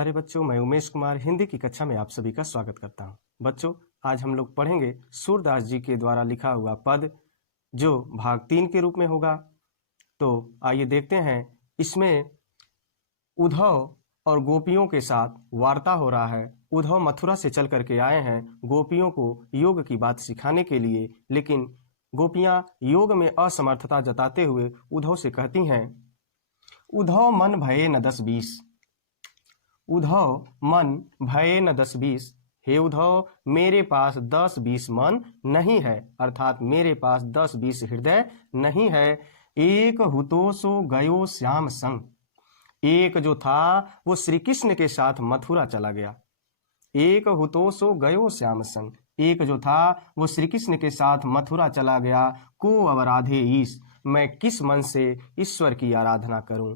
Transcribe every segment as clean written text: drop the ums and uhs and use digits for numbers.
प्यारे बच्चों, मैं उमेश कुमार हिंदी की कक्षा में आप सभी का स्वागत करता हूं। बच्चों, आज हम लोग पढ़ेंगे सूरदास जी के द्वारा लिखा हुआ पद, जो भाग 3 के रूप में होगा। तो आइए देखते हैं। इसमें उद्धव और गोपियों के साथ वार्ता हो रहा है। उद्धव मथुरा से चल करके आए हैं गोपियों को योग की बात सिखाने के लिए, लेकिन गोपियां योग में असमर्थता जताते हुए उद्धव से कहती हैं, उद्धव मन भये न 10-20। उद्धव मन भये न 10-20। हे उद्धव, मेरे पास 10-20 मन नहीं है, अर्थात मेरे पास 10-20 हृदय नहीं है। एक हुतो सो गयो श्याम संग। एक जो था वो श्री कृष्ण के साथ मथुरा चला गया। एक हुतो सो गयो श्याम संग। एक जो था वो श्री कृष्ण के साथ मथुरा चला गया। को अवराधे ईश, मैं किस मन से ईश्वर की आराधना करूं।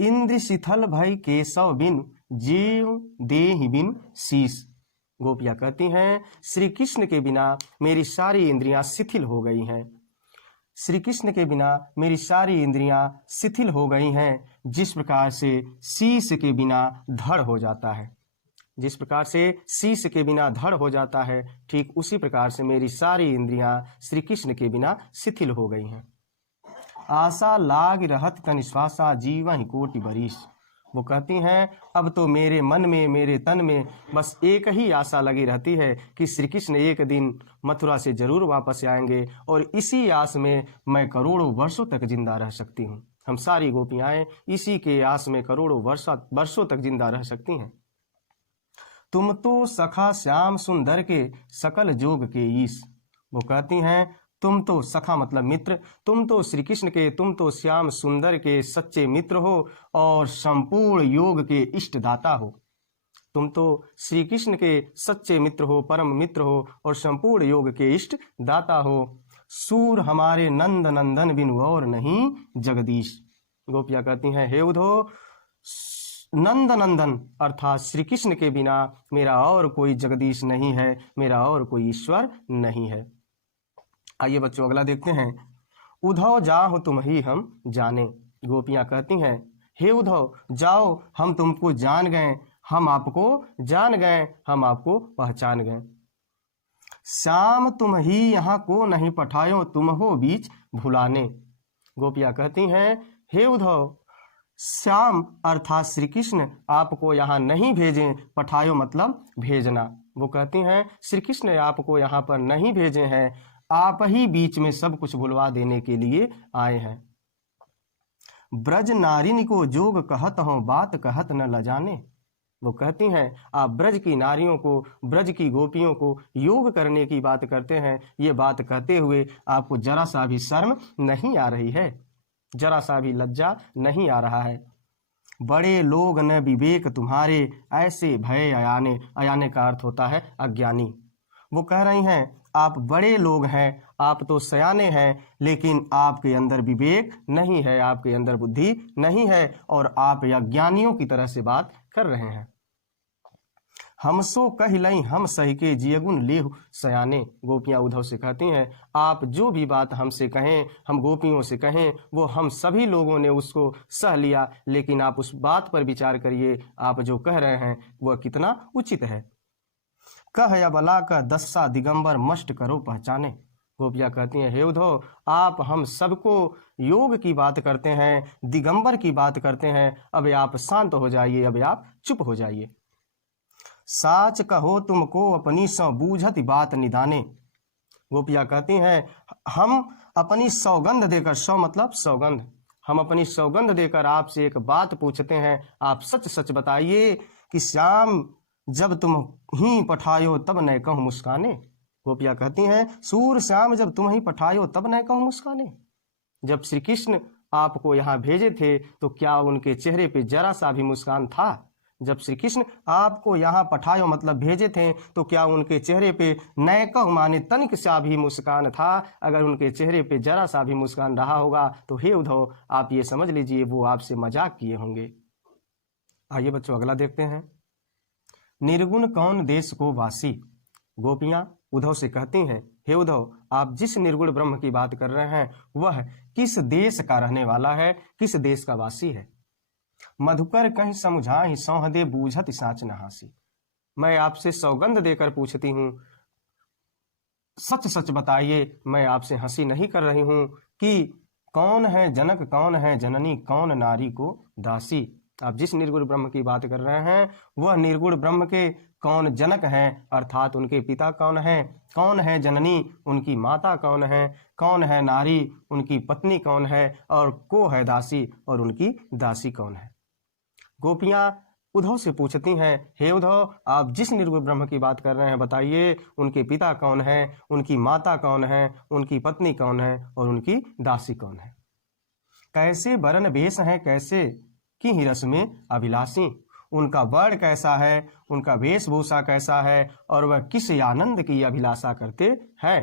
इंद्र शिथल भय केशव बिन, जीव देहि बिन शीश। गोपियां कहती हैं, श्री कृष्ण के बिना मेरी सारी इंद्रियां शिथिल हो गई हैं। श्री कृष्ण के बिना मेरी सारी इंद्रियां शिथिल हो गई हैं। जिस प्रकार से शीश के बिना धड़ हो जाता है, जिस प्रकार से शीश के बिना धड़ हो जाता है, ठीक उसी प्रकार से मेरी सारी इंद्रियां श्री कृष्ण के बिना शिथिल हो गई हैं। आशा लाग रहत तन श्वासा, जीवन कोटि बरिस। वो कहती हैं, अब तो मेरे मन में, मेरे तन में बस एक ही आशा लगी रहती है कि श्री कृष्ण एक दिन मथुरा से जरूर वापस आएंगे, और इसी आस में मैं करोड़ों वर्षों तक जिंदा रह सकती हूँ। हम सारी गोपियाएं इसी के आस में करोड़ों वर्षों तक जिंदा रह सकती हैं। तुम तो सखा श्याम सुंदर के, सकल जोग के ईश। वो कहती हैं, तुम तो सखा मतलब मित्र, तुम तो श्री कृष्ण के, तुम तो श्याम सुंदर के सच्चे मित्र हो और संपूर्ण योग के इष्ट दाता हो। तुम तो श्री कृष्ण के सच्चे मित्र हो, परम मित्र हो और संपूर्ण योग के इष्ट दाता हो। सूर हमारे नंद नंदन बिन और नहीं जगदीश। गोपियां कहती हैं, हे उद्धव, नंद नंदन अर्थात श्री कृष्ण के बिना मेरा और कोई जगदीश नहीं है, मेरा और कोई ईश्वर नहीं है। आइए बच्चों, अगला देखते हैं। उद्धव जाओ तुम ही हम जाने। गोपियां कहती हैं, हे उद्धव, जाओ, हम तुमको जान गए, हम आपको जान गए, हम आपको पहचान गए। श्याम तुम ही यहाँ को नहीं पठायो, तुम हो बीच भुलाने। गोपियां कहती हैं, हे उद्धव, श्याम अर्थात श्री कृष्ण आपको यहाँ नहीं भेजे, पठायो मतलब भेजना। वो कहती हैं, श्री कृष्ण आपको यहाँ पर नहीं भेजे हैं, आप ही बीच में सब कुछ भुलवा देने के लिए आए हैं। ब्रज नारिन को जोग कहत हो, बात कहत न लजाने। वो कहती हैं, आप ब्रज की नारियों को, ब्रज की गोपियों को योग करने की बात करते हैं। ये बात कहते हुए आपको जरा सा भी शर्म नहीं आ रही है, जरा सा भी लज्जा नहीं आ रहा है। बड़े लोग न विवेक तुम्हारे, ऐसे भय अयाने। अयाने का अर्थ होता है अज्ञानी। वो कह रही हैं, आप बड़े लोग हैं, आप तो सयाने हैं, लेकिन आपके अंदर विवेक नहीं है, आपके अंदर बुद्धि नहीं है, और आप अज्ञानियों की तरह से बात कर रहे हैं। हमसो कह लई हम सही के, जियगुन लेहु सयाने। गोपियां उद्धव से कहती हैं, आप जो भी बात हमसे कहें, हम गोपियों से कहें, वो हम सभी लोगों ने उसको सह लिया, लेकिन आप उस बात पर विचार करिए, आप जो कह रहे हैं वह कितना उचित है। कह या बला का दस्सा दिगंबर, मष्ट करो पहचाने। गोपियां कहती हैं, हे उद्धव, आप हम सबको योग की बात करते हैं, दिगंबर की बात करते हैं, अब आप शांत हो जाइए, अब आप चुप हो जाइए। साच कहो तुमको अपनी सौ, बूझत बात निदाने। गोपियां कहती हैं, हम अपनी सौगंध देकर, सौ मतलब सौगंध, हम अपनी सौगंध देकर आपसे एक बात पूछते हैं, आप सच सच बताइए कि श्याम जब तुम ही पठायो तब न कहूं मुस्काने। गोपियां कहती हैं, सूर श्याम जब तुम ही पठायो तब न कहूं मुस्काने। जब श्री कृष्ण आपको यहाँ भेजे थे तो क्या उनके चेहरे पे जरा सा भी मुस्कान था? जब श्री कृष्ण आपको यहाँ पठायो मतलब भेजे थे तो क्या उनके चेहरे पे न कहूं माने तनिक सा भी मुस्कान था? अगर उनके चेहरे पे जरा सा भी मुस्कान रहा होगा तो हे उद्धव, आप ये समझ लीजिए वो आपसे मजाक किए होंगे। आइए बच्चों, अगला देखते हैं। निर्गुण कौन देश को वासी। गोपियां उद्धव से कहती हैं, हे उद्धव, आप जिस निर्गुण ब्रह्म की बात कर रहे हैं वह किस देश का रहने वाला है, किस देश का वासी है? मधुकर कहीं समझाहि सौहदे बूझत साँच न हासी। मैं आपसे सौगंध देकर पूछती हूँ, सच सच बताइए, मैं आपसे हंसी नहीं कर रही हूँ, कि कौन है जनक, कौन है जननी, कौन नारी को दासी। आप जिस निर्गुण ब्रह्म की बात कर रहे हैं वह निर्गुण ब्रह्म के कौन जनक हैं, अर्थात उनके पिता कौन है, कौन है जननी, उनकी माता कौन है, कौन है नारी, उनकी पत्नी कौन है, और को है दासी, और उनकी दासी कौन है। गोपियां उद्धव से पूछती हैं, हे उद्धव, आप जिस निर्गुण ब्रह्म की बात कर रहे हैं बताइए, उनके पिता कौन है, उनकी माता कौन है, उनकी पत्नी कौन है, और उनकी दासी कौन है। कैसे वरण वेश हैं, कैसे की ही रस में अभिलाषी, उनका वर्ण कैसा है, उनका वेशभूषा कैसा है, और वह किस आनंद की अभिलाषा करते हैं।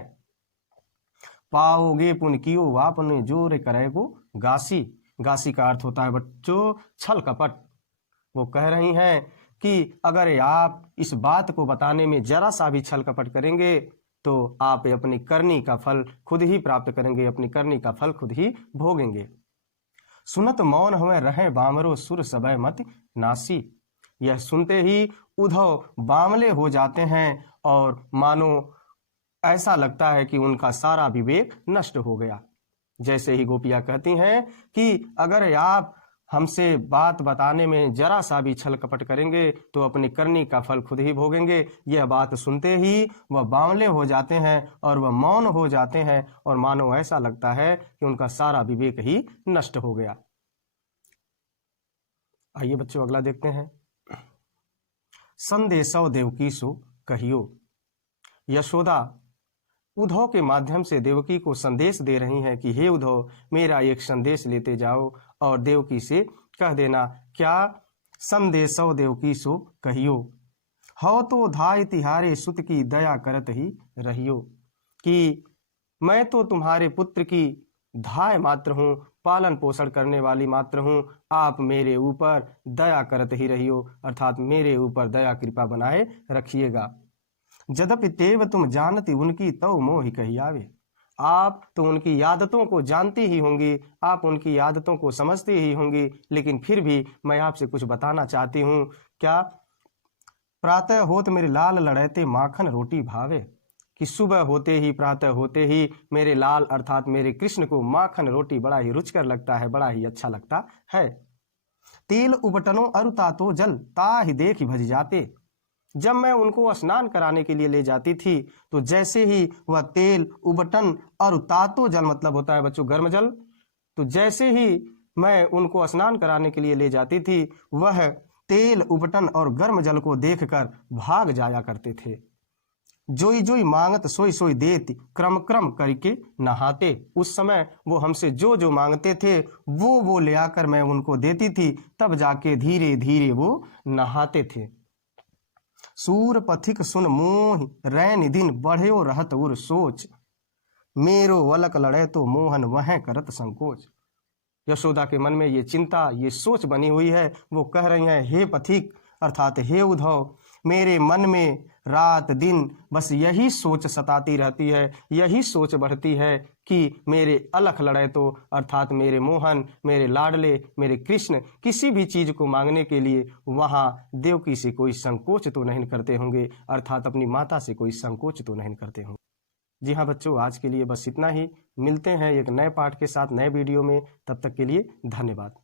पाओगे पुन कियो वापन जोर करेगो गासी। गासी का अर्थ होता है बच्चों छल कपट। वो कह रही हैं कि अगर आप इस बात को बताने में जरा सा भी छल कपट करेंगे तो आप अपनी करनी का फल खुद ही प्राप्त करेंगे, अपनी करनी का फल खुद ही भोगेंगे। सुनत मौन हुए रहे बामरो सुर सबय मत नासी। यह सुनते ही उद्धव बामले हो जाते हैं और मानो ऐसा लगता है कि उनका सारा विवेक नष्ट हो गया। जैसे ही गोपियां कहती हैं कि अगर आप हमसे बात बताने में जरा सा भी छल कपट करेंगे तो अपनी करनी का फल खुद ही भोगेंगे, यह बात सुनते ही वह बावले हो जाते हैं और वह मौन हो जाते हैं और मानो ऐसा लगता है कि उनका सारा विवेक ही नष्ट हो गया। आइए बच्चों अगला देखते हैं। संदेशव देवकी सो कहियो। यशोदा उद्धव के माध्यम से देवकी को संदेश दे रही हैं कि हे उद्धव, मेरा एक संदेश लेते जाओ और देवकी से कह देना। क्या संदेशव देवकी सो कहियो, हो तो धाय तिहारे सुत की दया करत ही रहियो। कि मैं तो तुम्हारे पुत्र की धाय मात्र हूँ, पालन पोषण करने वाली मात्र हूँ, आप मेरे ऊपर दया करत ही रहियो, अर्थात मेरे ऊपर दया कृपा बनाए रखिएगा। यद्यपि तेव तुम जानती उनकी तव मोहि कही आवे। आप तो उनकी आदतों को जानती ही होंगी, आप उनकी आदतों को समझती ही होंगी, लेकिन फिर भी मैं आपसे कुछ बताना चाहती हूँ। क्या प्रातः होत मेरे लाल लड़ैते माखन रोटी भावे। कि सुबह होते ही, प्रातः होते ही मेरे लाल अर्थात मेरे कृष्ण को माखन रोटी बड़ा ही रुचिकर लगता है, बड़ा ही अच्छा लगता है। तेल उबटनो अरु तातो जल ताहि देखि भज जाते। जब मैं उनको स्नान कराने के लिए ले जाती थी तो जैसे ही वह तेल उबटन और तातो जल मतलब होता है बच्चों गर्म जल, तो जैसे ही मैं उनको स्नान कराने के लिए ले जाती थी वह तेल उबटन और गर्म जल को देखकर भाग जाया करते थे। जोई जोई मांगत सोई सोई देती, क्रम क्रम करके नहाते। उस समय वो हमसे जो जो मांगते थे वो ले आकर मैं उनको देती थी, तब जाके धीरे धीरे वो नहाते थे। सूर पथिक सुन मोहि रैन दिन बढ़्यो रहत उर सोच, मेरो वलक लड़े तो मोहन वह करत संकोच। यशोदा के मन में ये चिंता, ये सोच बनी हुई है। वो कह रही हैं, हे पथिक अर्थात हे उद्धव, मेरे मन में रात दिन बस यही सोच सताती रहती है, यही सोच बढ़ती है कि मेरे अलख लड़े तो अर्थात मेरे मोहन, मेरे लाडले, मेरे कृष्ण किसी भी चीज को मांगने के लिए वहाँ देवकी से कोई संकोच तो नहीं करते होंगे, अर्थात अपनी माता से कोई संकोच तो नहीं करते होंगे। जी हाँ बच्चों, आज के लिए बस इतना ही। मिलते हैं एक नए पाठ के साथ नए वीडियो में, तब तक के लिए धन्यवाद।